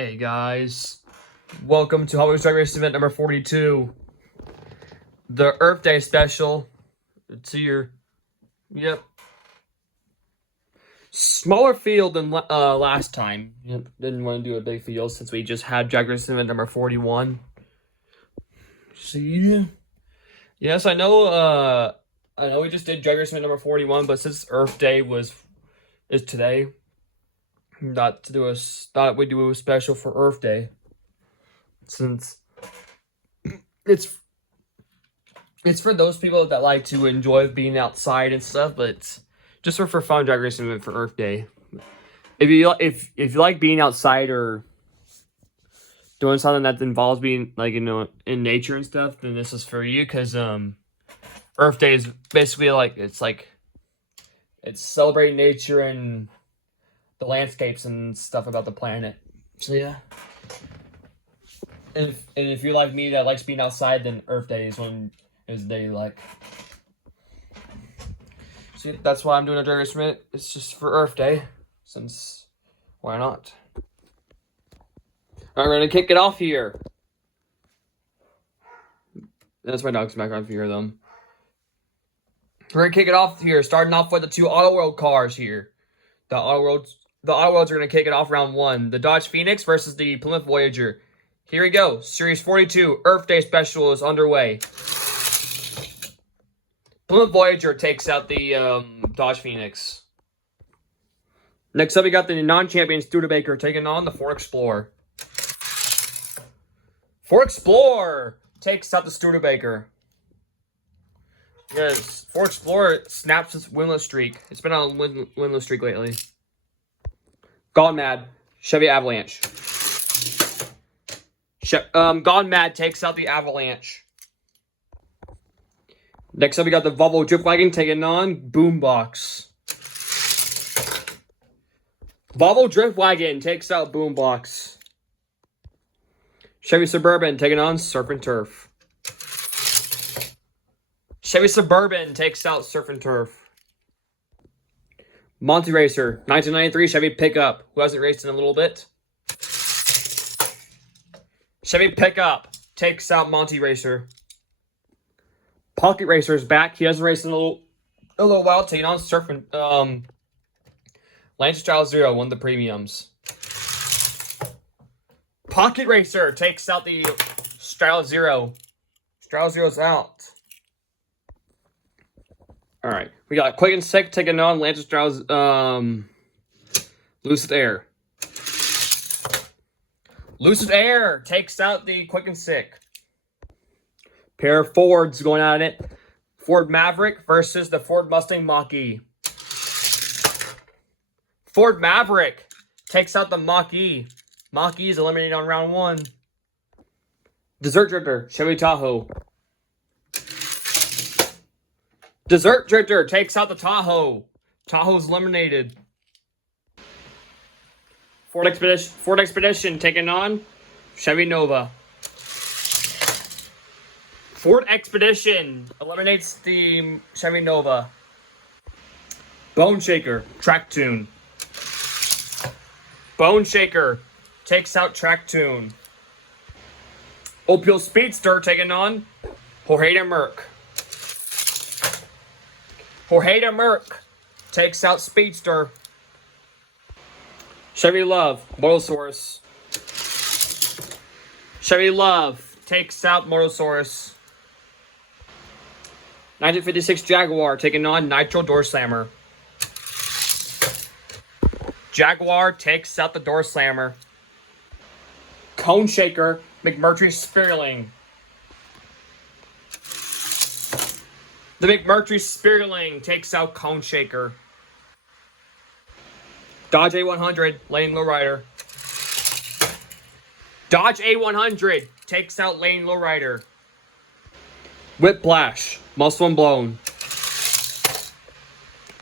Hey guys, welcome to Hot Wheels Drag Race event number 42. The Earth Day special. It's your, smaller field than last time. Didn't want to do a big field since we just had Drag Race event number 41. See? Yes, I know we just did Drag Race event number 41, but since Earth Day is today, thought we'd do a special for Earth Day, since it's for those people that like to enjoy being outside and stuff, but it's just for fun drag racing event for Earth Day. If you like being outside or doing something that involves being in nature and stuff, then this is for you, because Earth Day is basically it's celebrating nature and the landscapes and stuff about the planet. So yeah. And if you're like me that likes being outside, then Earth Day is the day you like. See, that's why I'm doing a drag race event. It's just for Earth Day, since why not? Alright, we're gonna kick it off here. That's my dog's background if you hear them. We're gonna kick it off here, starting off with the two Auto World cars here. The Auto Worlds are going to kick it off round one. The Dodge Phoenix versus the Plymouth Voyager. Here we go. Series 42 Earth Day Special is underway. Plymouth Voyager takes out the Dodge Phoenix. Next up, we got the non-champion Studebaker taking on the Ford Explorer. Ford Explorer takes out the Studebaker. Yes, Ford Explorer snaps its winless streak. It's been on a winless streak lately. Gone Mad, Chevy Avalanche. Gone Mad takes out the Avalanche. Next up, we got the Volvo Drift Wagon taking on Boombox. Volvo Drift Wagon takes out Boombox. Chevy Suburban taking on Surf and Turf. Chevy Suburban takes out Surf and Turf. Monty Racer, 1993 Chevy Pickup, who hasn't raced in a little bit. Chevy Pickup takes out Monty Racer. Pocket Racer's back. He hasn't raced in a little while, taking on Surf and Lancer Style Zero, one of the premiums. Pocket Racer takes out the Style Zero. Style Zero's out. All right, we got Quick and Sick taking on Lancer Styles, Lucid Air. Lucid Air takes out the Quick and Sick. Pair of Fords going at it. Ford Maverick versus the Ford Mustang Mach-E. Ford Maverick takes out the Mach-E. Mach-E is eliminated on round one. Desert Drifter, Chevy Tahoe. Desert Drifter takes out the Tahoe. Tahoe's eliminated. Ford Expedition taking on Chevy Nova. Ford Expedition eliminates the Chevy Nova. Bone Shaker, Track Tune. Bone Shaker takes out Track Tune. Opel Speedster taking on Jorge Merc. Jorge Merc takes out Speedster. Chevy Love, Motosaurus. Chevy Love takes out Motosaurus. 1956 Jaguar taking on Nitro Door Slammer. Jaguar takes out the Door Slammer. Cone Shaker, McMurtry Spearling. The McMurtry Spearling takes out Cone Shaker. Dodge A100, Lane Lowrider. Dodge A100 takes out Lane Lowrider. Whiplash, Muscle and Blown.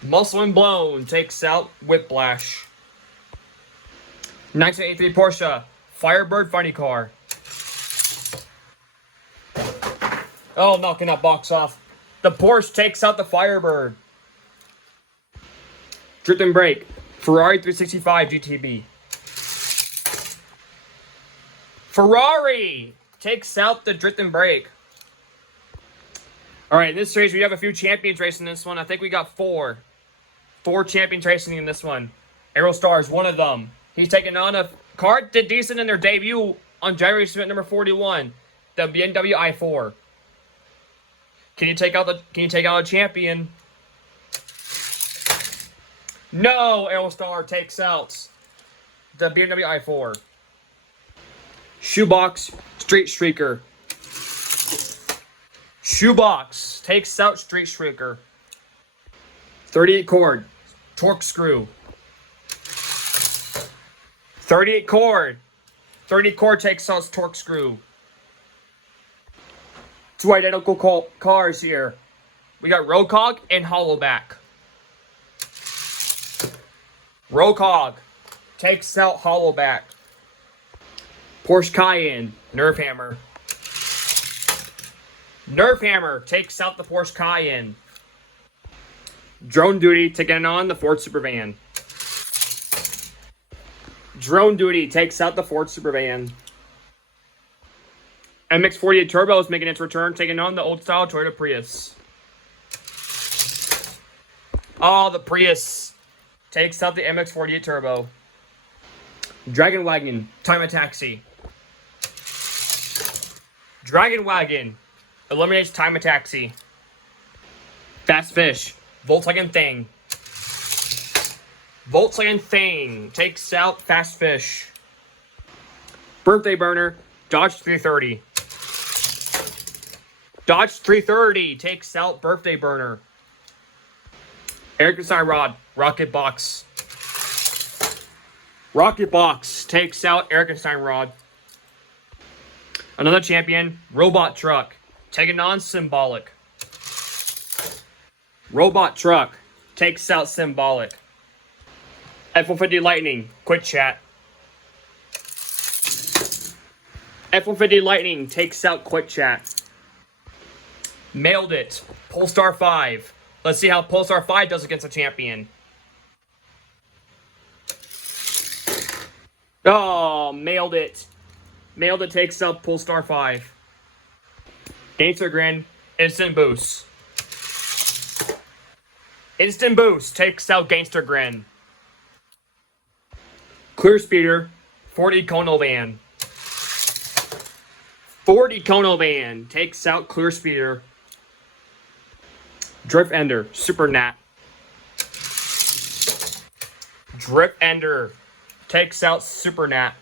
Muscle and Blown takes out Whiplash. 1983 Porsche, Firebird Funny Car. Oh, knocking that box off. The Porsche takes out the Firebird. Drift and Brake, Ferrari 365 GTB. Ferrari takes out the drift and brake. All right, in this race, we have a few champions racing this one. I think we got four. Four champions racing in this one. Aerostar is one of them. He's taking on a car that did decent in their debut on January event number 41, the BMW i4. Can you take out a champion? No, Aerostar takes out the BMW i4. Shoebox Street Streaker. Shoebox takes out Street Streaker. 38 cord torque screw. 38 cord. 30 cord takes out torque screw. Two identical cars here. We got Rocog and Hollowback. Rocog takes out Hollowback. Porsche Cayenne, Nerf Hammer. Nerf Hammer takes out the Porsche Cayenne. Drone Duty taking on the Ford Supervan. Drone Duty takes out the Ford Supervan. MX-48 Turbo is making its return, taking on the old-style Toyota Prius. Oh, the Prius takes out the MX-48 Turbo. Dragon Wagon, Time of Taxi. Dragon Wagon eliminates Time of Taxi. Fast Fish, Volkswagen Thing. Volkswagen Thing takes out Fast Fish. Birthday Burner, Dodge 330. Dodge 330 takes out Birthday Burner. Eric Design Rod, Rocket Box. Rocket Box takes out Eric Design Rod. Another champion, Robot Truck, taking on Symbolic. Robot Truck takes out Symbolic. F-150 Lightning, Quick Chat. F-150 Lightning takes out Quick Chat. Mailed It, Polestar 5. Let's see how Polestar 5 does against a champion. Oh, Mailed It. Mailed It takes out Polestar 5. Gangster Grin, Instant Boost. Instant Boost takes out Gangster Grin. Clear Speeder, Ford Econovan. Ford Econovan takes out Clear Speeder. Drift Ender, Super Nat. Drift Ender takes out Super Nat.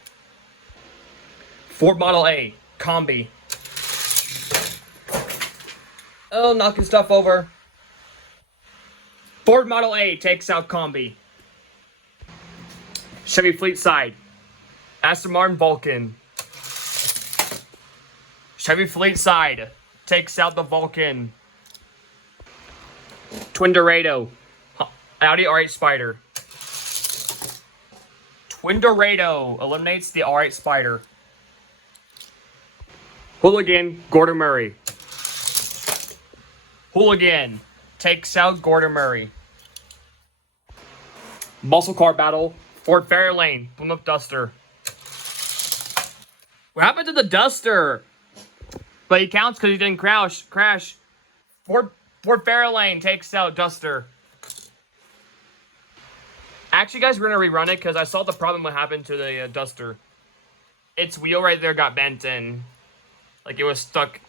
Ford Model A, Combi. Oh, knocking stuff over. Ford Model A takes out Combi. Chevy Fleet Side, Aston Martin Vulcan. Chevy Fleet Side takes out the Vulcan. Twin Dorado, Audi R8 Spider. Twin Dorado eliminates the R8 Spider. Hooligan, Gordon Murray. Hooligan takes out Gordon Murray. Muscle Car Battle, Ford Fairlane, Bloom Up Duster. What happened to the Duster? But he counts because he didn't crash. Ford Fairlane takes out Duster. Actually, guys, we're going to rerun it because I saw the problem what happened to the Duster. Its wheel right there got bent in. Like, it was stuck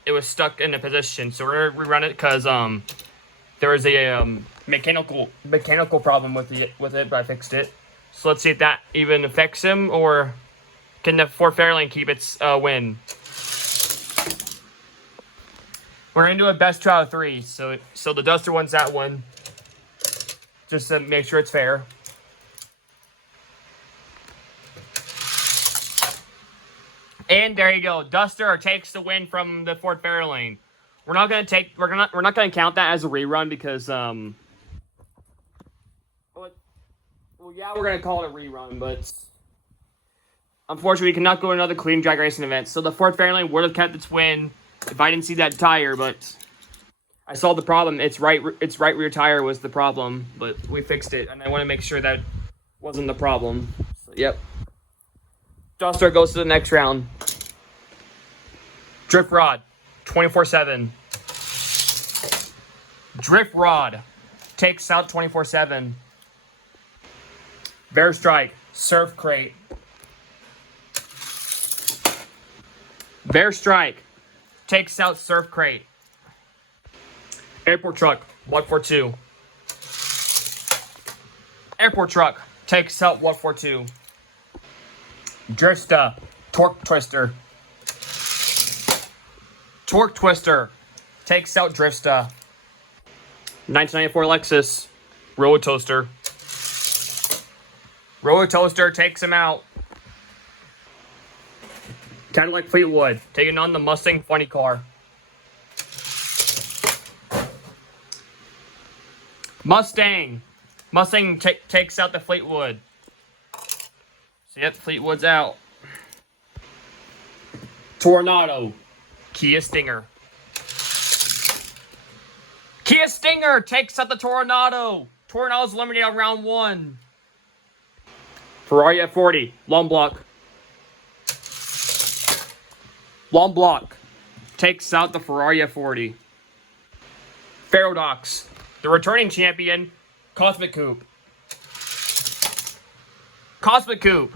in a position. So we're going to rerun it because there was a mechanical problem with it, but I fixed it. So let's see if that even affects him, or can the Ford Fairlane keep its win? We're going to do a best two out of three. So the Duster wins that one. Just to make sure it's fair. And there you go. Duster takes the win from the Ford Fairlane. We're not gonna count that as a rerun because well, yeah, we're gonna call it a rerun, but unfortunately we cannot go to another clean drag racing event. So the Ford Fairlane would have kept its win if I didn't see that tire, but I saw the problem. Its right rear tire was the problem, but we fixed it, and I want to make sure that wasn't the problem. So, yep. Duster goes to the next round. Drift Rod, 24/7. Drift Rod takes out 24/7. Bear Strike, Surf Crate. Bear Strike takes out Surf Crate. Airport Truck, 142. Airport Truck takes out 142. Drista, Torque Twister. Torque Twister takes out Drifta. 1994 Lexus, Roller Toaster. Roller Toaster takes him out. Cadillac Fleetwood taking on the Mustang Funny Car. Mustang takes out the Fleetwood. So yep, Fleetwood's out. Tornado, Kia Stinger. Kia Stinger takes out the Tornado. Tornado's eliminated on round 1. Ferrari F40, Long Block. Long Block takes out the Ferrari F40. Ferrodox, the returning champion, Cosmic Coupe. Cosmic Coupe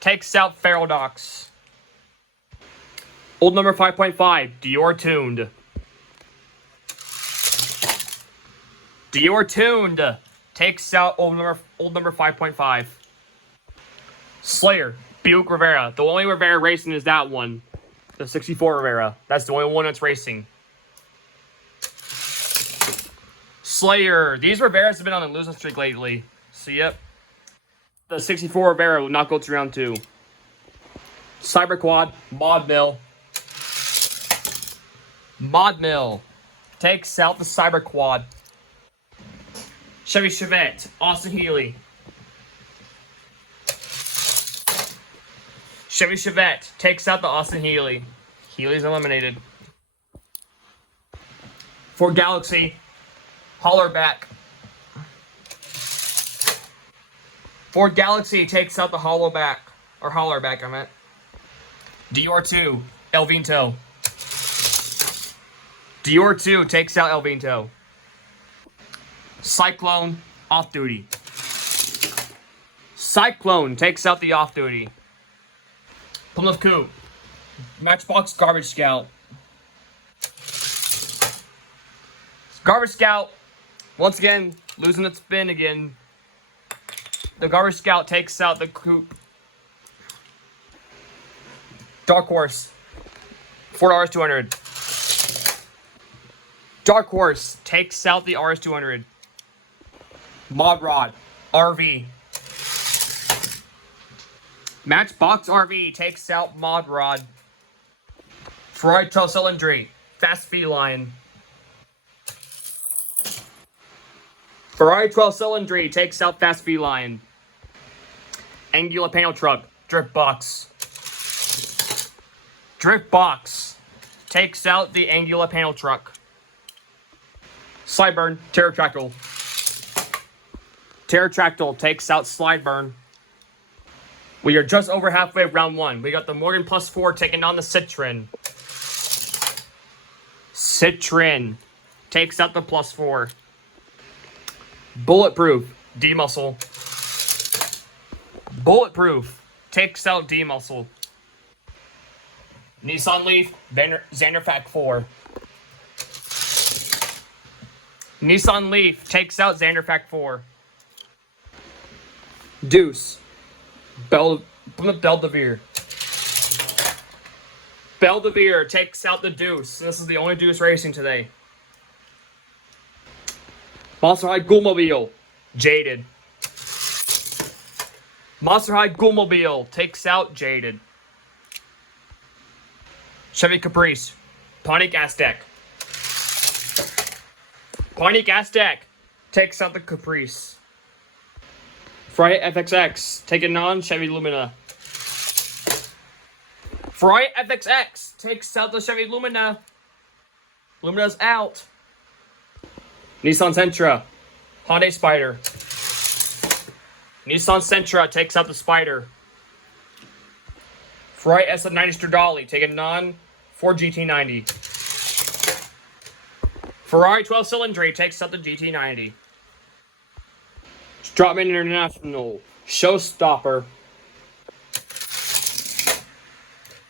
takes out Ferrodox. Old number 5.5, Dior Tuned. Dior Tuned takes out old number 5.5. Slayer, Buick Rivera. The only Rivera racing is that one. The 64 Rivera. That's the only one that's racing. Slayer. These Riveras have been on a losing streak lately. So, yep. The 64 Rivera will not go to round 2. Cyber Quad, Mod Mill. Mod Mill takes out the Cyber Quad. Chevy Chevette, Austin Healey. Chevy Chevette takes out the Austin Healey. Healey's eliminated. Ford Galaxy, Hollerback. Ford Galaxy takes out the Hollowback. Or Hollerback, I meant. Dior 2, El Vinto. Dior 2 takes out El Vinto. Cyclone, Off Duty. Cyclone takes out the Off Duty. Plymouth Coupe, Matchbox Garbage Scout. Garbage Scout, once again, losing its spin again. The Garbage Scout takes out the Coupe. Dark Horse, Ford RS200. Dark Horse takes out the RS200. Mod Rod, RV. Matchbox RV takes out Mod Rod. Ferrari 12 Cylindry, Fast Feline. Ferrari 12 Cylindry takes out Fast Feline. Angular Panel Truck, Drift Box. Drift Box takes out the Angular Panel Truck. Slideburn, Pterotractyl. Pterotractyl takes out Slideburn. We are just over halfway of round 1. We got the Morgan Plus 4 taking on the Citroen. Citroen takes out the Plus 4. Bulletproof, D-Muscle. Bulletproof takes out D-Muscle. Nissan Leaf, Xanderfac 4. Nissan Leaf takes out Xanderfac 4. Deuce, Belvedere. Belvedere takes out the Deuce. This is the only Deuce racing today. Monster High Ghoulmobile, Jaded. Monster High Ghoulmobile takes out Jaded. Chevy Caprice, Pontiac Aztek. Pontiac Aztek takes out the Caprice. Ferrari FXX taking on Chevy Lumina. Ferrari FXX takes out the Chevy Lumina. Lumina's out. Nissan Sentra, Hyundai Spider. Nissan Sentra takes out the Spider. Ferrari SF90 Stradale taking on Ford GT90. Ferrari 12 cylinder takes out the GT90. Stratman International. Showstopper.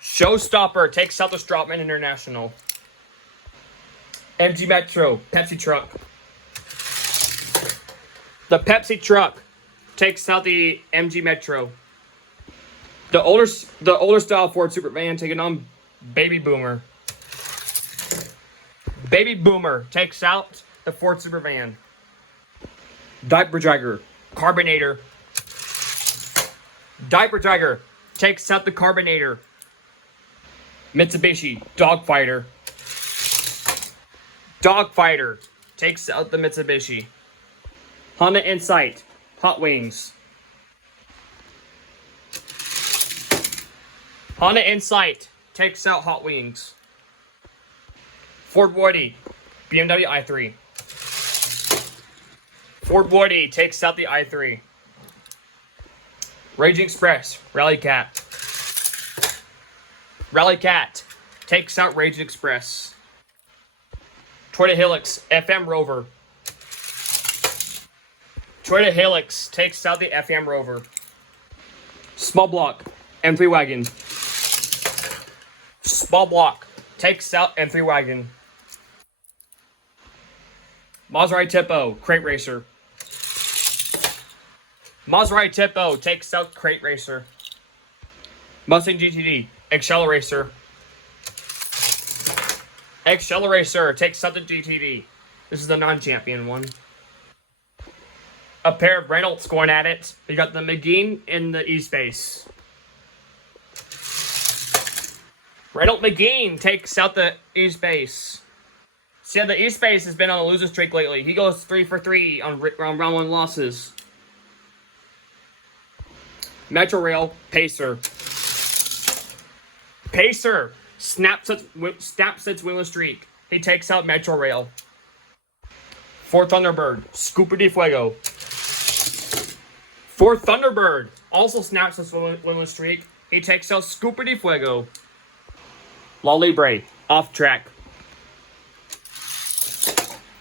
Showstopper takes out the Stratman International. MG Metro. Pepsi truck. The Pepsi truck takes out the MG Metro. The older style Ford Supervan taking on Baby Boomer. Baby Boomer takes out the Ford Supervan. Diaper Dragger. Carbonator. Diaper Dragger takes out the Carbonator. Mitsubishi. Dogfighter. Dogfighter takes out the Mitsubishi. Honda Insight. Hot Wings. Honda Insight takes out Hot Wings. Ford Woody. BMW i3. Ford Woody takes out the i3. Raging Express. Rally Cat. Rally Cat takes out Raging Express. Toyota Hilux. FM Rover. Toyota Hilux takes out the FM Rover. Small Block. M3 Wagon. Small Block takes out M3 Wagon. Maserati Tipo. Crate Racer. Maserati Tipo takes out Crate Racer. Mustang GTD. Accelerator. Accelerator takes out the GTD. This is the non-champion one. A pair of Reynolds going at it. You got the McGee and the E-Space. Reynolds McGee takes out the E-Space. See, the E-Space has been on a loser streak lately. He goes 3 for 3 on round 1 losses. Metro Rail. Pacer. Pacer snaps its winless streak. He takes out Metro Rail. Ford Thunderbird. Scooper de Fuego. Ford Thunderbird also snaps its winless streak. He takes out Scooper de Fuego. La Libre. Off Track.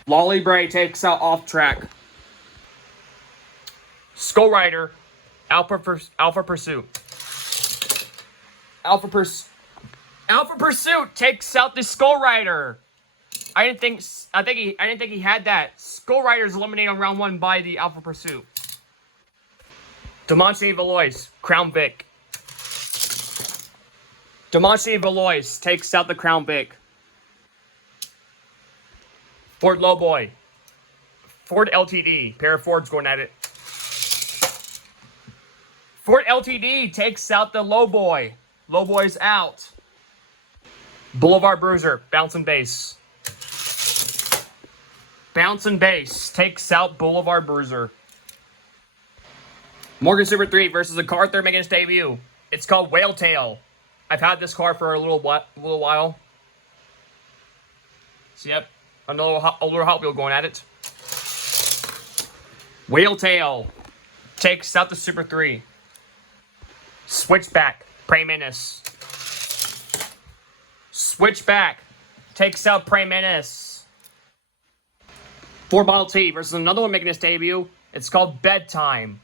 La Libre takes out Off Track. Skull Rider. Alpha Pursuit. Alpha Pursuit takes out the Skull Rider. I didn't think he had that. Skull Rider's eliminated on round 1 by the Alpha Pursuit. Demonte Valois. Crown Vic. Demonte Valois takes out the Crown Vic. Ford Lowboy. Ford LTD. Pair of Fords going at it. Ford LTD takes out the Lowboy. Lowboy's out. Boulevard Bruiser. Bounce and Base. Bounce and Base takes out Boulevard Bruiser. Morgan Super 3 versus a car they're making its debut. It's called Whale Tail. I've had this car for a little while. So yep, another older Hot Wheel going at it. Whale Tail takes out the Super 3. Switchback. Prey Menace. Switchback takes out Prey Menace. Ford Model T versus another one making its debut. It's called Bedtime.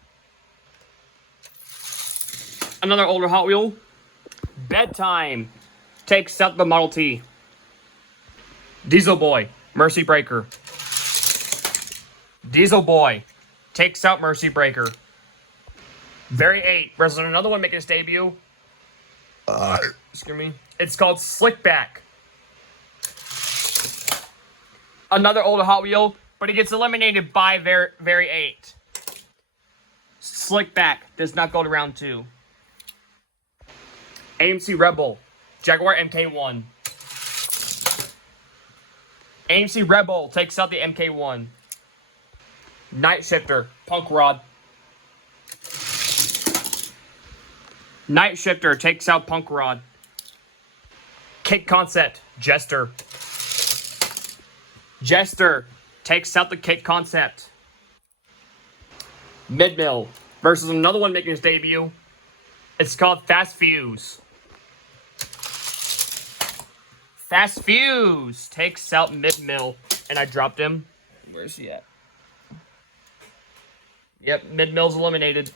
Another older Hot Wheel. Bedtime takes out the Model T. Diesel Boy. Mercy Breaker. Diesel Boy takes out Mercy Breaker. Very 8 versus another one making its debut. Excuse me. It's called Slickback. Another older Hot Wheel, but he gets eliminated by Very 8. Slickback does not go to round 2. AMC Rebel. Jaguar MK1. AMC Rebel takes out the MK1. Night Shifter. Punk Rod. Night Shifter takes out Punk Rod. Kick Concept. Jester. Jester takes out the Kick Concept. Mid-Mill versus another one making his debut. It's called Fast Fuse. Fast Fuse takes out Mid-Mill. And I dropped him. Where's he at? Yep, Mid-Mill's eliminated.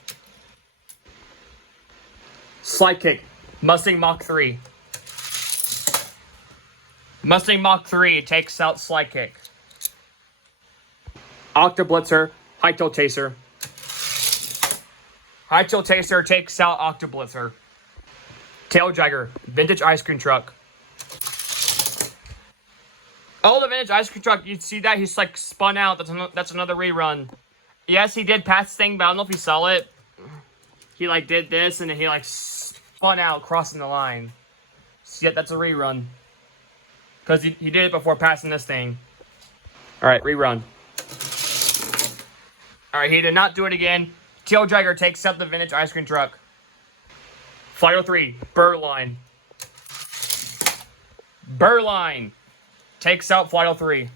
Slide Kick. Mustang Mach 3. Mustang Mach 3 takes out Slide Kick. Octoblitzer. High-Tail Chaser. High-Tail Chaser takes out Octoblitzer. Tail Dragger. Vintage Ice Cream Truck. Oh, the Vintage Ice Cream Truck. You see that? He's like spun out. That's another rerun. Yes, he did pass the thing, but I don't know if you saw it. He like did this and then he like spun out crossing the line. So yeah, that's a rerun. Because he did it before passing this thing. Alright, rerun. Alright, he did not do it again. Tail Dragger takes out the Vintage Ice Cream Truck. Final 3, Burline. Burline takes out Final 3.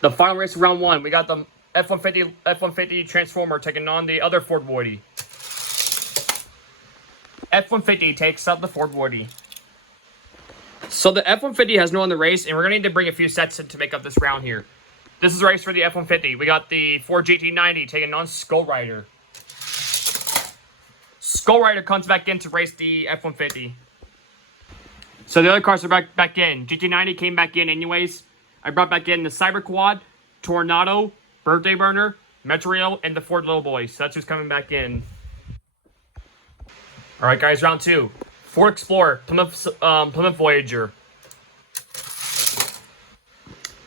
The final race of round 1, we got the F-150 Transformer taking on the other Ford Woody. F-150 takes out the Ford Woody. So the F-150 has no one in the race, and we're going to need to bring a few sets in to make up this round here. This is the race for the F-150. We got the Ford GT90 taking on Skull Rider. Skull Rider comes back in to race the F-150. So the other cars are back in. GT90 came back in anyways. I brought back in the Cyber Quad, Tornado, Birthday Burner, Metro Rail, and the Ford Lowboy. So that's who's coming back in. Alright guys, round 2. Ford Explorer, Plymouth Voyager.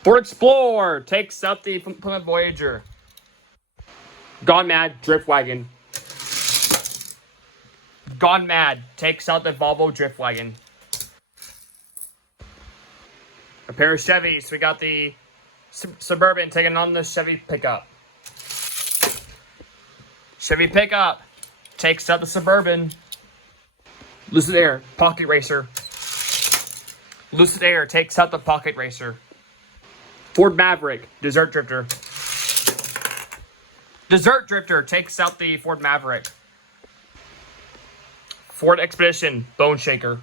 Ford Explorer takes out the Plymouth Voyager. Gone Mad, Drift Wagon. Gone Mad takes out the Volvo Drift Wagon. A pair of Chevys. We got the Suburban taking on the Chevy Pickup. Chevy Pickup takes out the Suburban. Lucid Air, Pocket Racer. Lucid Air takes out the Pocket Racer. Ford Maverick, Desert Drifter. Desert Drifter takes out the Ford Maverick. Ford Expedition, Bone Shaker.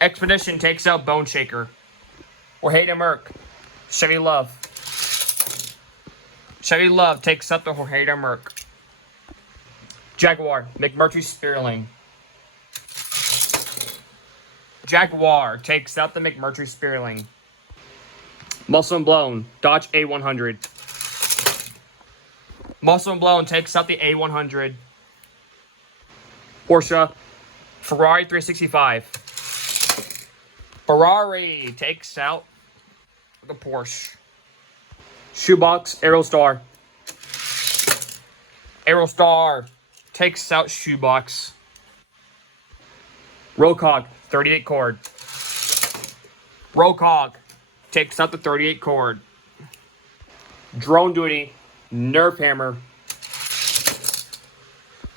Expedition takes out Bone Shaker. Jorge Merc, Chevy Love. Chevy Love takes out the Jorge Merc. Jaguar, McMurtry Spearling. Jaguar takes out the McMurtry Spearling. Muscle and Blown, Dodge A100. Muscle and Blown takes out the A100. Porsche, Ferrari 365. Ferrari takes out the Porsche. Shoebox, Aerostar. Aerostar takes out Shoebox. Rocog, 38 cord. Rocog takes out the 38 cord. Drone Duty, Nerf Hammer.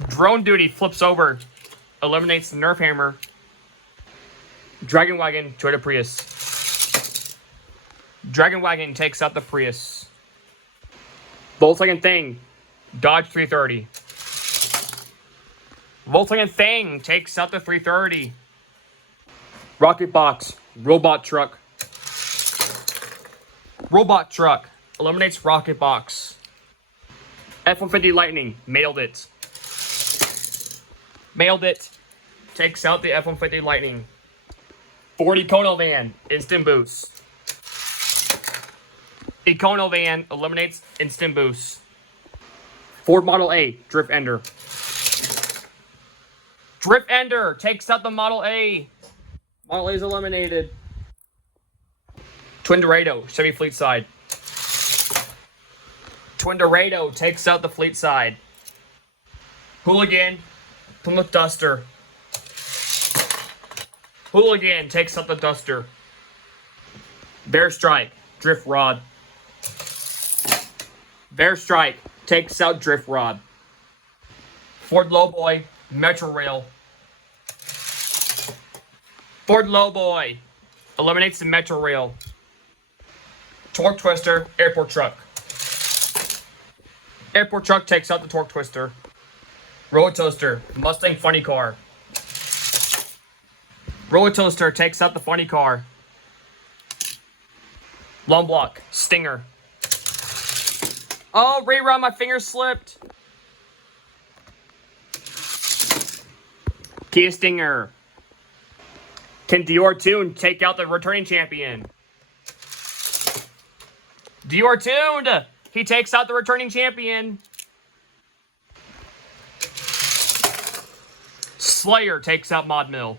Drone Duty flips over, eliminates the Nerf Hammer. Dragon Wagon, Toyota Prius. Dragon Wagon takes out the Prius. Volkswagen Thing, Dodge 330. Volkswagen Thing takes out the 330. Rocket Box, Robot Truck. Robot Truck eliminates Rocket Box. F-150 Lightning, Mailed It. Mailed It takes out the F-150 Lightning. Ford Econovan, Instant Boost. Econovan eliminates Instant Boost. Ford Model A, Drift Ender. Drift Ender takes out the Model A. Model A is eliminated. Twin Dorado, Chevy Fleet Side. Twin Dorado takes out the Fleet Side. Hooligan, Plymouth Duster. Hooligan takes out the Duster. Bear Strike, Drift Rod. Bear Strike takes out Drift Rod. Ford Lowboy, Metro Rail. Ford Lowboy eliminates the Metro Rail. Torque Twister, Airport Truck. Airport Truck takes out the Torque Twister. Road Toaster, Mustang Funny Car. Roller Toaster takes out the funny car. Long Block, Stinger. Oh, rerun, my finger slipped. Kia Stinger. Can Dior Tune take out the returning champion? Dior Tuned! He takes out the returning champion. Slayer takes out Mod Mill.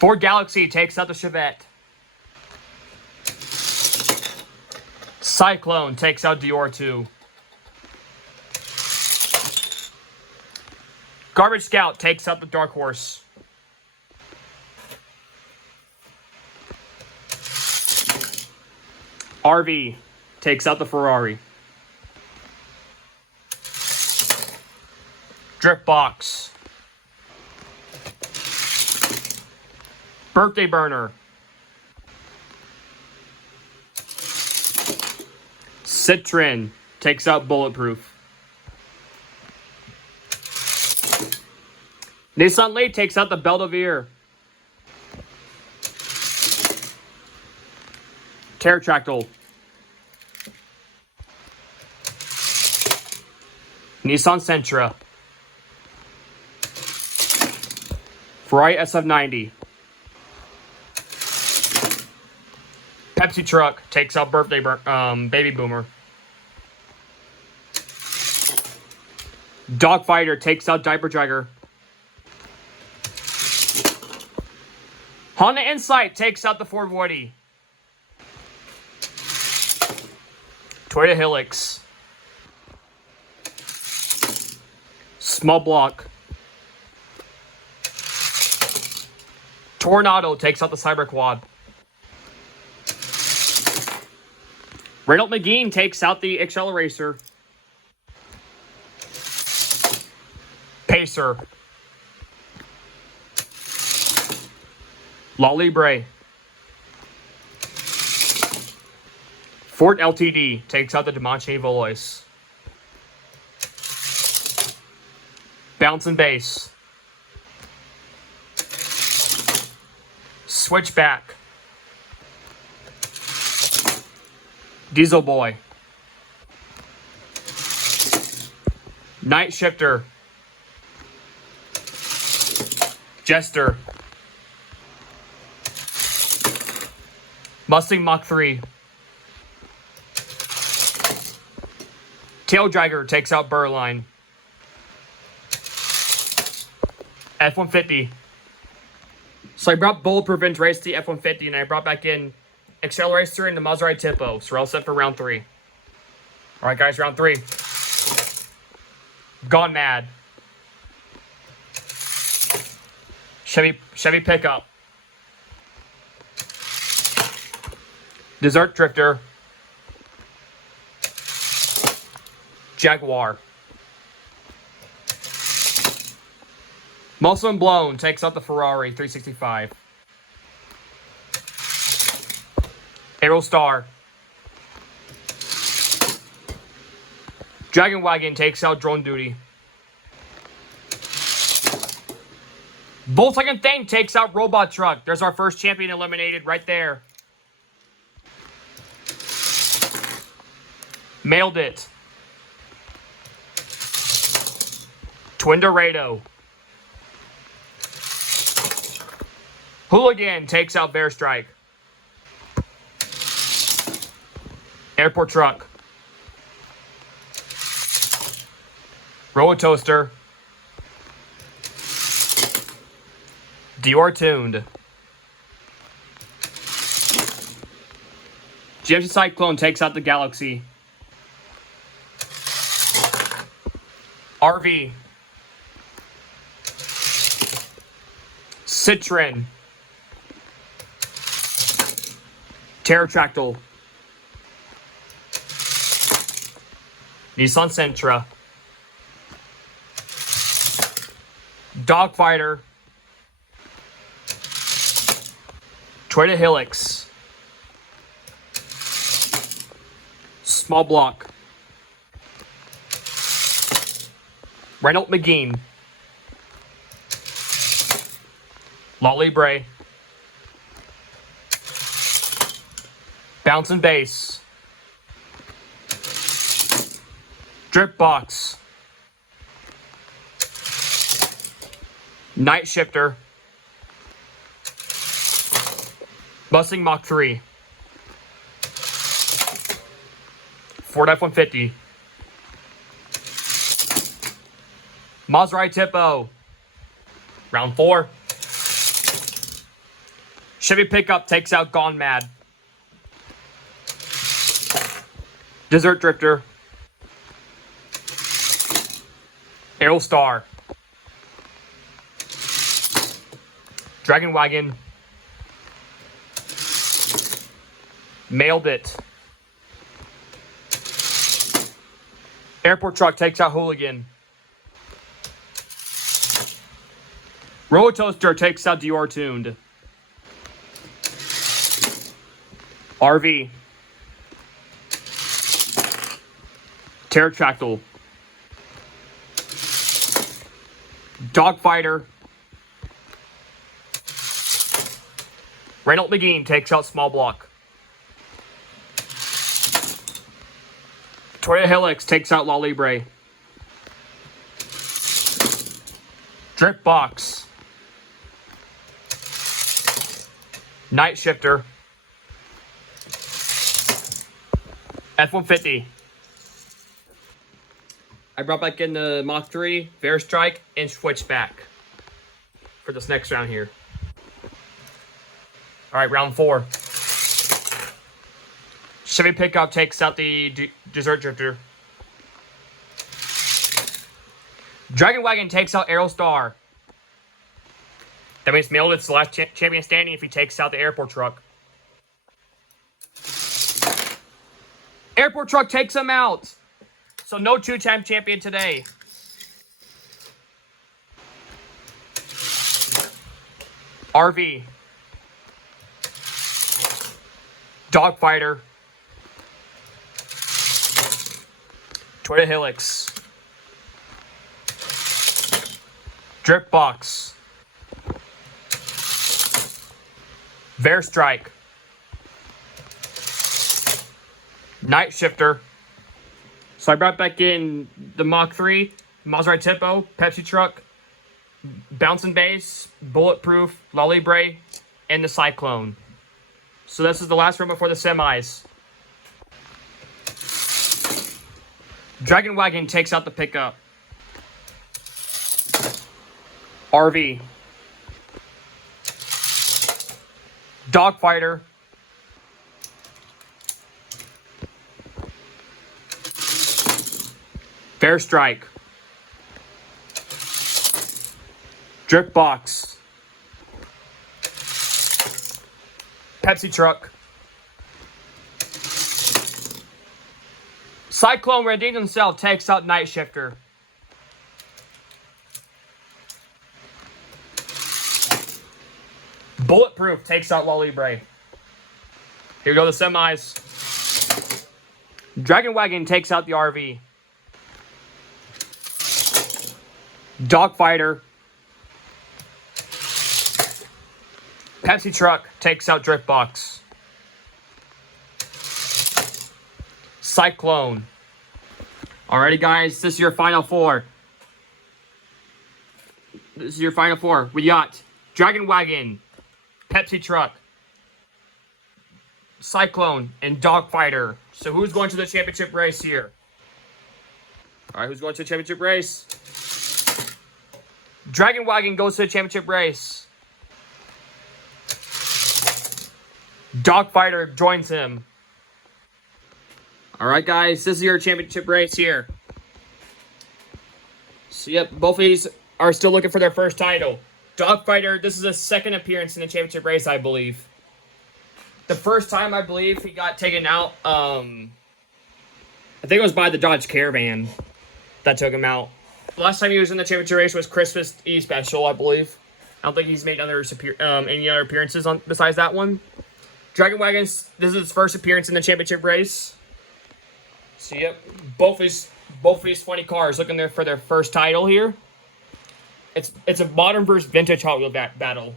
Ford Galaxy takes out the Chevette. Cyclone takes out Dior 2. Garbage Scout takes out the Dark Horse. RV takes out the Ferrari. Drip Box. Birthday Burner. Citroen takes out Bulletproof. Nissan Leaf takes out the Belvedere. Pterodactyl. Nissan Sentra. Ferrari SF90. Pepsi Truck takes out Baby Boomer. Dogfighter takes out Diaper Dragger. Honda Insight takes out the Ford Woody. Toyota Hilux. Small Block. Tornado takes out the Cyber Quad. Reynolds McGeen takes out the Accelerator. Pacer. La Libre. Ford LTD takes out the Demonte Valois. Bounce and Bass. Switchback. Diesel Boy. Night Shifter. Jester. Mustang Mach 3. Tail Dragger takes out Burline. F-150. So I brought Bulletproof into race the F-150, and I brought back in Accelerator and the Maserati Tipo. So we're all set for round 3. Alright guys, round 3. Gone Mad. Chevy Pickup. Desert Drifter. Jaguar. Muscle and Blown takes out the Ferrari 365. Aerostar. Dragon Wagon takes out Drone Duty. Volkswagen Thing takes out Robot Truck. There's our first champion eliminated right there. Mailed It. Twin Dorado. Hooligan takes out Bear Strike. Airport Truck. Roller Toaster. Dior Tuned. GMC Cyclone takes out the Galaxy. RV. Citroen. Pterodactyl. Nissan Sentra. Dogfighter. Toyota Hilux. Small Block. Reynolds McGeen. Lolly Bray. Bouncing Base. Drip Box. Night Shifter. Mustang Mach 3. Ford F-150. Maserati Tipo. Round 4. Chevy Pickup takes out Gone Mad. Desert Drifter. Aerostar. Dragon Wagon. Mailed It. Airport Truck takes out Hooligan. Roller Toaster takes out Dior Tuned. RV. Pterodactyl. Dogfighter. Reynolds McGeen takes out Small Block. Toyota Hilux takes out Lolly Bray. Drip Box. Night Shifter. F-150. I brought back in the Mach 3, Verstrike, and Switchback for this next round here. Alright, round 4. Chevy Pickup takes out the Desert Drifter. Dragon Wagon takes out Aerostar. That means Mailed It's the last champion standing if he takes out the Airport Truck. Airport Truck takes him out. So no two-time champion today. RV. Dogfighter. Toyota Hilux. Drip Box. Verstrike. Night Shifter. So I brought back in the Mach 3, Maserati Tipo, Pepsi Truck, Bouncing Base, Bulletproof, Lolly Bray, and the Cyclone. So this is the last round before the semis. Dragon Wagon takes out the Pickup. RV. Dogfighter. Verstrike. Drip Box. Pepsi Truck. Cyclone redeemed himself, takes out Night Shifter. Bulletproof takes out Lolly Bray. Here we go, the semis. Dragon Wagon takes out the RV. Dogfighter. Pepsi Truck takes out Drift Box. Cyclone. Alrighty, guys, this is your final 4. This is your final 4. We got Dragon Wagon, Pepsi Truck, Cyclone, and Dogfighter. So who's going to the championship race here? Alright, who's going to the championship race? Dragon Wagon goes to the championship race. Dogfighter joins him. Alright, guys, this is your championship race here. So, yep, both of these are still looking for their first title. Dogfighter, this is his second appearance in the championship race, I believe. The first time, I believe, he got taken out, I think it was by the Dodge Caravan that took him out. The last time he was in the championship race was Christmas Eve special, I believe. I don't think he's made any other appearances besides that one. Dragon Wagon, this is his first appearance in the championship race. So yep, both of these funny cars looking there for their first title here. It's a modern versus vintage Hot Wheel battle.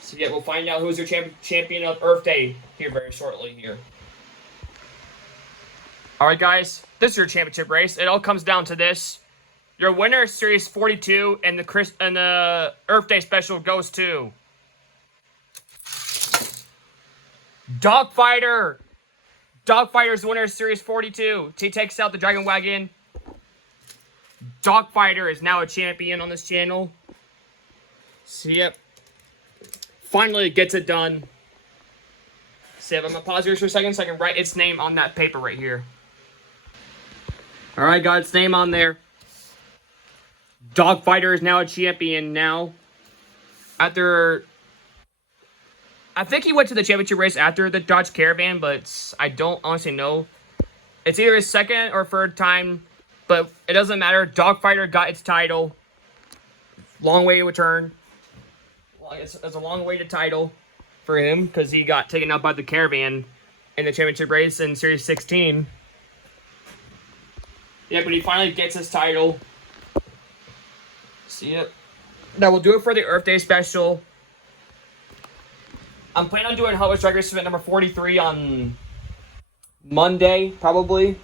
So yeah, we'll find out who's your champion of Earth Day here very shortly here. All right, guys, this is your championship race. It all comes down to this. Your winner is Series 42, and the Earth Day special goes to Dogfighter. Dogfighter's winner is Series 42. He takes out the Dragon Wagon. Dogfighter is now a champion on this channel. So, yep. Finally gets it done. So, I'm going to pause here for a second so I can write its name on that paper right here. Alright, got its name on there. Dogfighter is now a champion now. After... I think he went to the championship race after the Dodge Caravan, but I don't honestly know. It's either his second or third time, but it doesn't matter. Dogfighter got its title. Long way to return. It's a long way to title for him because he got taken out by the Caravan in the championship race in Series 16. Yeah, but he finally gets his title. See it. That will do it for the Earth Day special. I'm planning on doing Hot Wheels Drag Race event number 43 on Monday, probably.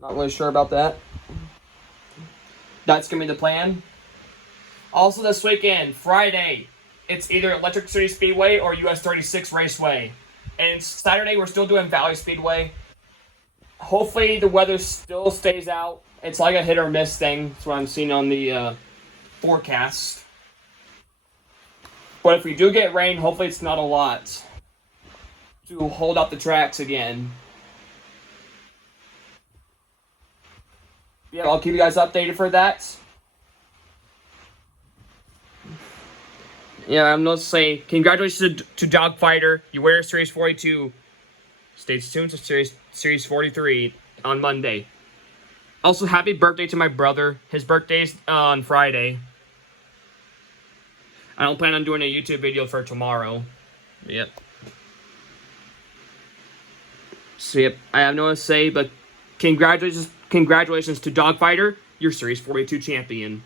Not really sure about that. That's going to be the plan. Also this weekend, Friday, it's either Electric City Speedway or US 36 Raceway. And Saturday, we're still doing Valley Speedway. Hopefully the weather still stays out. It's like a hit or miss thing. That's what I'm seeing on the forecast. But if we do get rain, hopefully it's not a lot to hold up the tracks again. Yeah, I'll keep you guys updated for that. Yeah, I'm going to say congratulations to Dogfighter. You winner Series 42. Stay tuned to Series 43 on Monday. Also, happy birthday to my brother. His birthday's on Friday. I don't plan on doing a YouTube video for tomorrow. Yep. So, yep, I have no one to say, but congratulations to Dogfighter, your Series 42 champion.